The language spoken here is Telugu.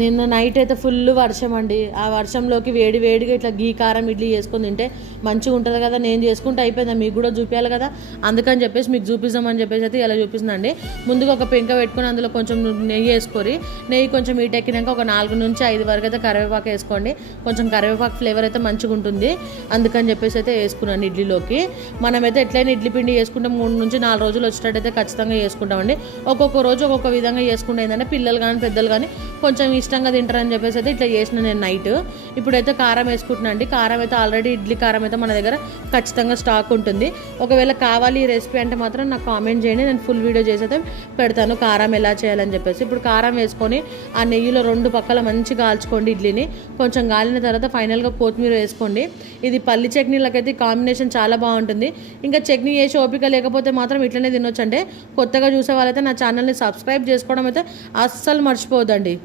నిన్న నైట్ అయితే ఫుల్ వర్షం అండి. ఆ వర్షంలోకి వేడి వేడిగా ఇట్లా గీ కారం ఇడ్లీ చేసుకొని తింటే మంచిగా ఉంటుంది కదా. నేను చేసుకుంటే అయిపోయిందా, మీకు కూడా చూపించాలి కదా, అందుకని చెప్పేసి మీకు చూపిస్తామని చెప్పేసి అయితే ఇలా చూపిస్తుందండి. ముందుగా ఒక పెంక పెట్టుకొని అందులో కొంచెం నెయ్యి వేసుకొని, నెయ్యి కొంచెం ఎక్కినాక ఒక 4 నుంచి 5 వరకు అయితే కరివేపాకు వేసుకోండి. కొంచెం కరివేపాకు ఫ్లేవర్ అయితే మంచిగా ఉంటుంది, అందుకని చెప్పేసి అయితే వేసుకున్నాను ఇడ్లీలోకి. మనమైతే ఎట్లయినా ఇడ్లీ పిండి వేసుకుంటే 3 నుంచి 4 రోజులు వచ్చేటట్టు అయితే ఖచ్చితంగా చేసుకుంటామండి. ఒక్కొక్క రోజు ఒక్కొక్క విధంగా చేసుకుంటే ఏంటంటే పిల్లలు కానీ పెద్దలు కానీ కొంచెం ఇష్టంగా తింటారని చెప్పేసి అయితే ఇట్లా చేసిన నేను నైట్. ఇప్పుడైతే కారం వేసుకుంటున్నాను అండి. కారం అయితే ఆల్రెడీ ఇడ్లీ కారం అయితే మన దగ్గర ఖచ్చితంగా స్టాక్ ఉంటుంది. ఒకవేళ కావాలి ఈ రెసిపీ అంటే మాత్రం నాకు కామెంట్ చేయండి, నేను ఫుల్ వీడియో చేసి అయితే పెడతాను కారం ఎలా చేయాలని చెప్పేసి. ఇప్పుడు కారం వేసుకొని ఆ నెయ్యిలో 2 పక్కల మంచిగా కాల్చుకోండి ఇడ్లీని. కొంచెం గాలిన తర్వాత ఫైనల్గా కొత్తిమీర వేసుకోండి. ఇది పల్లి చట్నీలకైతే కాంబినేషన్ చాలా బాగుంటుంది. ఇంకా చట్నీ వేసి ఓపిక లేకపోతే మాత్రం ఇట్లనే తినొచ్చు. అంటే కొత్తగా చూసే వాళ్ళైతే నా ఛానల్ని సబ్స్క్రైబ్ చేసుకోవడం అయితే అస్సలు మర్చిపోవద్దండి.